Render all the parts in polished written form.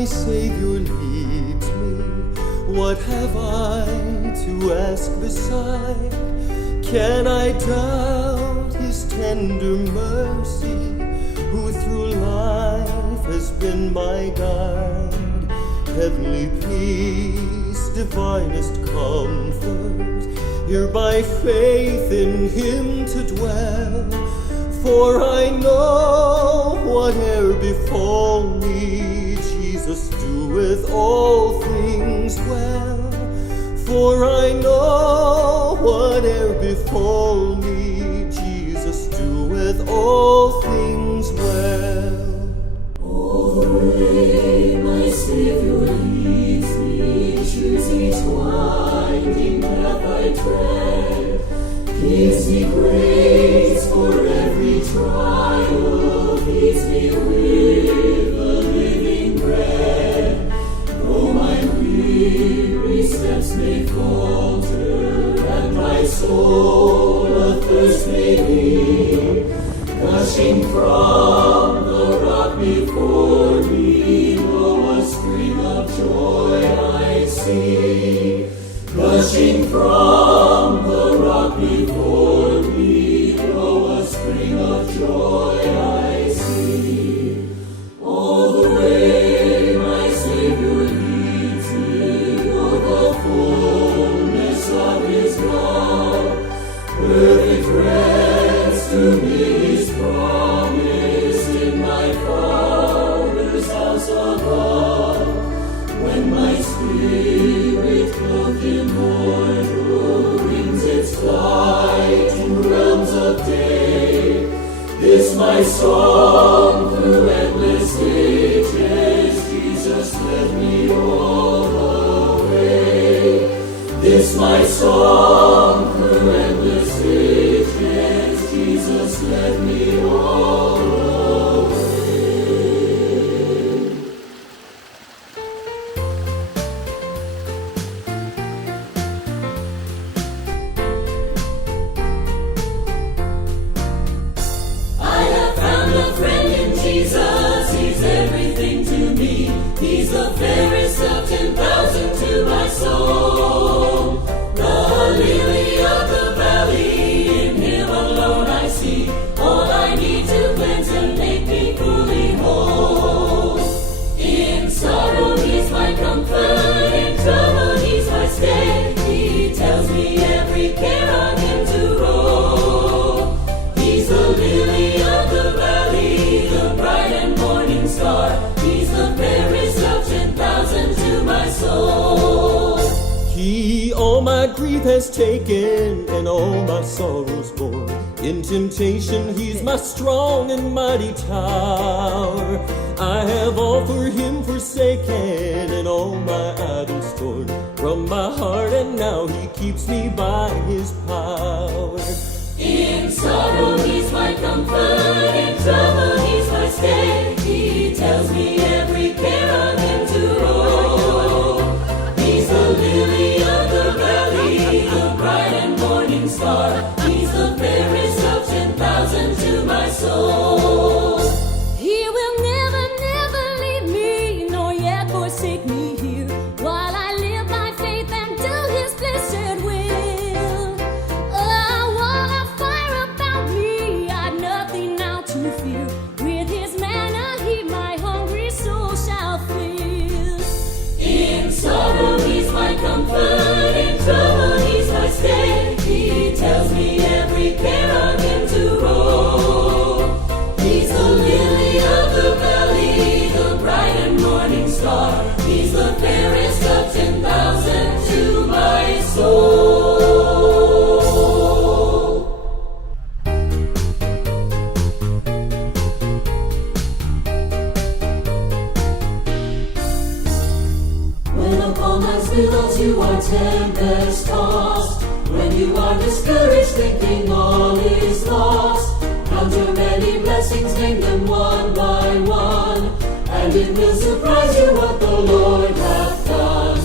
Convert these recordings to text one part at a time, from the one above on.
my Savior leads me, what have I to ask beside? Can I doubt his tender mercy, who through life has been my guide? Heavenly peace, divinest comfort, here by faith in him to dwell. For I know whate'er befall me, Jesus doeth all things well. For I know whate'er befall me, Jesus doeth all things well. All the way my Savior leads me, choose each winding path I tread, gives me grace for every trial, feeds me with the living bread. Though my weary steps may falter, and my soul athirst may be, gushing from the rock before me, lo, a spring of joy I see. Gushing from the rock before me, lo, a spring of joy I see. All the way my Savior leads me, oh, the fullness of his love, perfect rest to me is promised in my Father's house above. When my spirit clothed in mortal wings its flight to realms of day, this my song through endless ages, Jesus led me all the way. This my song through endless ages, Jesus led me all the way. I have found a friend in Jesus, he's everything to me. He's the fairest of 10,000 to my soul. The lily of the valley, in him alone I see all I need to cleanse and make me fully whole. In sorrow he's my comfort, in trouble he's my stay. He tells me every care on him to roll. He's the lily of the valley, the bright and morning star. He's the fairest of 10,000 to my soul. He all my grief has taken and all my sorrows borne. In temptation he's my strong and mighty tower. I have all for him forsaken and all my idols torn from my heart, and now he keeps me by his power. In sorrow he's my comfort, in trouble he's my stay. He tells me every care on him to roll. He's the lily of the valley, the bright and morning star. He's the fairest of 10,000 to my soul. He will never, never leave me, nor yet forsake me here, while I live by faith and do his blessed will. A wall of fire about me, I've nothing now to fear. With his manna he my hungry soul shall fill. In sorrow he's my comfort, in trouble he's my stay. He tells me every care on him to roll. He's the lily of the valley, the bright and morning star. He's the fairest of 10,000 to my soul. When upon life's billows you are tempest tossed, when you are discouraged thinking all is lost, count your many blessings, name them one by one, and it will surprise you what the Lord hath done.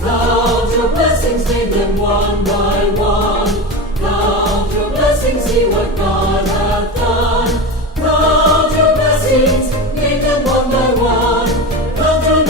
Count your blessings, name them one by one. Count your blessings, see what God hath done. Count your blessings, name them one by one. Count your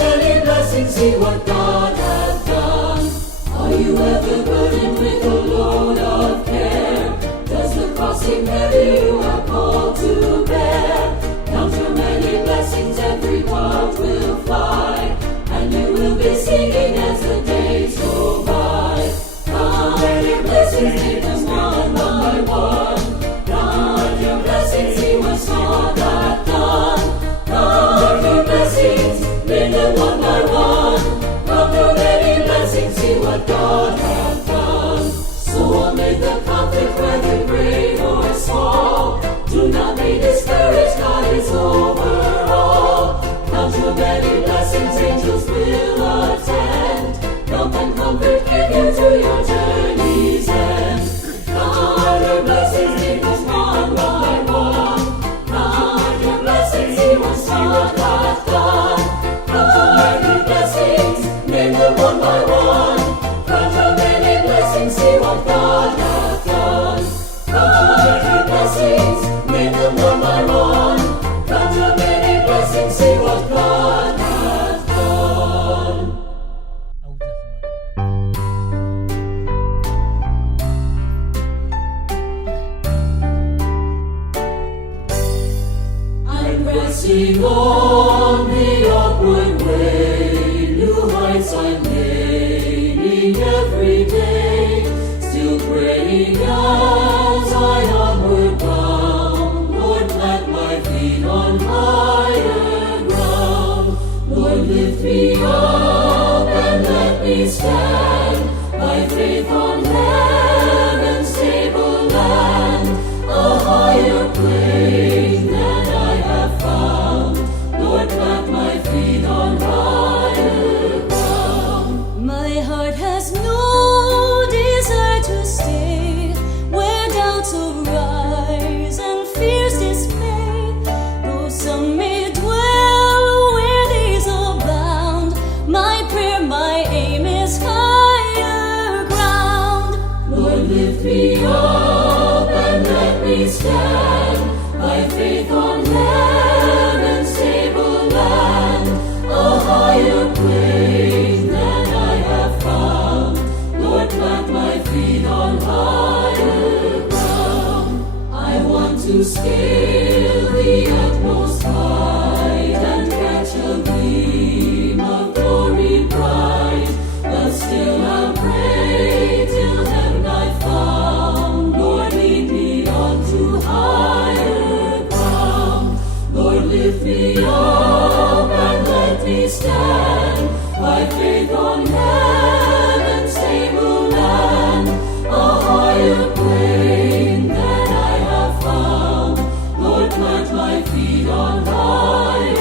Pressing on the upward way, new heights I'm gaining every day. Still praying as I onward bound, Lord, plant my feet on higher ground. Lord, lift me up and let me stand by faith on heaven's stable land, a higher plane than I have found. Lord, plant my feet on higher ground. My heart has no desire to stay where doubts arise and fears dismay. Though some may dwell where these abound, my prayer, my aim is higher ground. Lord, lift me up and let me stand by faith on heaven's stable land, a higher plane than I have found. Lord, plant my feet on higher ground. I want to scale the utmost height and catch a gleam of glory bright, but still I'll pray till heaven I found. Lord, lead me on to higher ground. Lord, lift me up and let me stand by faith on heaven's stable land, a higher plane than I have found. Lord, plant my feet on higher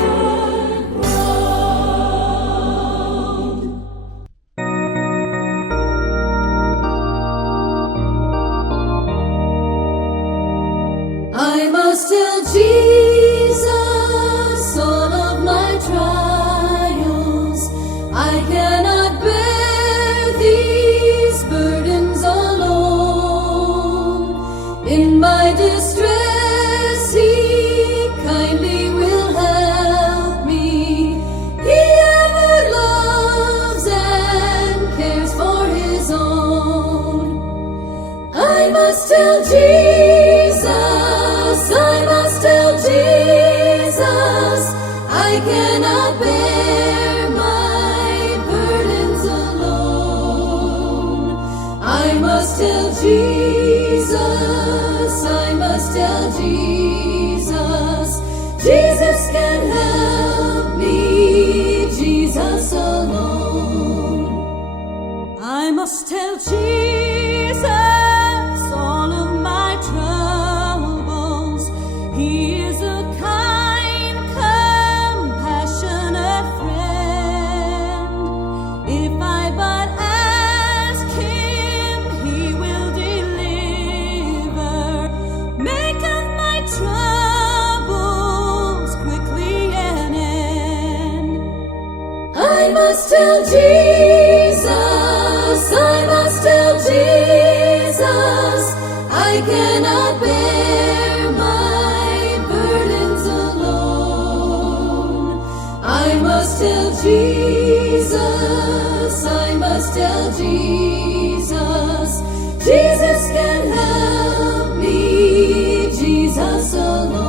ground. I must tell Jesus all of my trials. I cannot bear these burdens alone. In my distress, He kindly will help me. He ever loves and cares for His own. I must tell Jesus, I must tell Jesus, I cannot bear my burdens alone. I must tell Jesus, I must tell Jesus, Jesus can help me, Jesus alone. I must tell Jesus all of my troubles. He is a kind, compassionate friend. If I but ask Him, He will deliver. Make of my troubles quickly an end. I must tell Jesus, I must tell Jesus, I cannot bear my burdens alone. I must tell Jesus, I must tell Jesus, Jesus can help me, Jesus alone.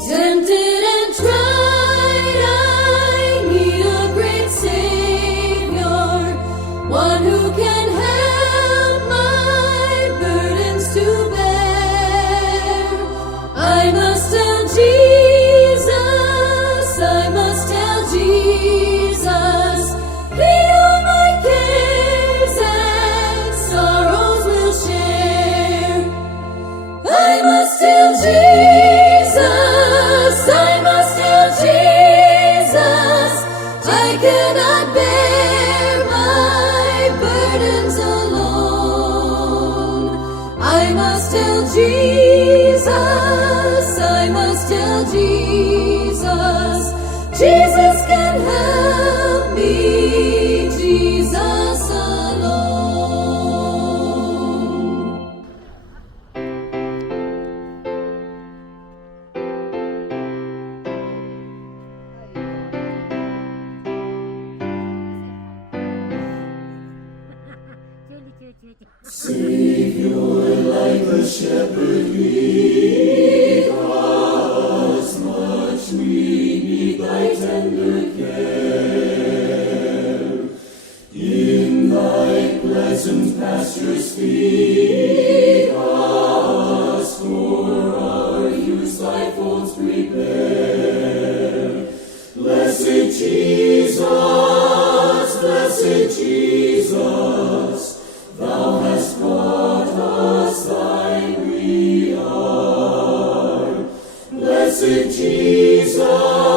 Tempted and tried, I need a great Savior, one who can help my burdens to bear. I must tell Jesus, I must tell Jesus, He all my cares and sorrows will share. I must tell Jesus, I must tell Jesus, I cannot bear my burdens alone. I must tell Jesus, I must tell Jesus, Jesus can help me, Jesus alone. Savior, like the shepherd, lead us, Pleasant pastures feed us, for our use thy folds prepare. Blessed Jesus, thou hast taught us thine we are. Blessed Jesus,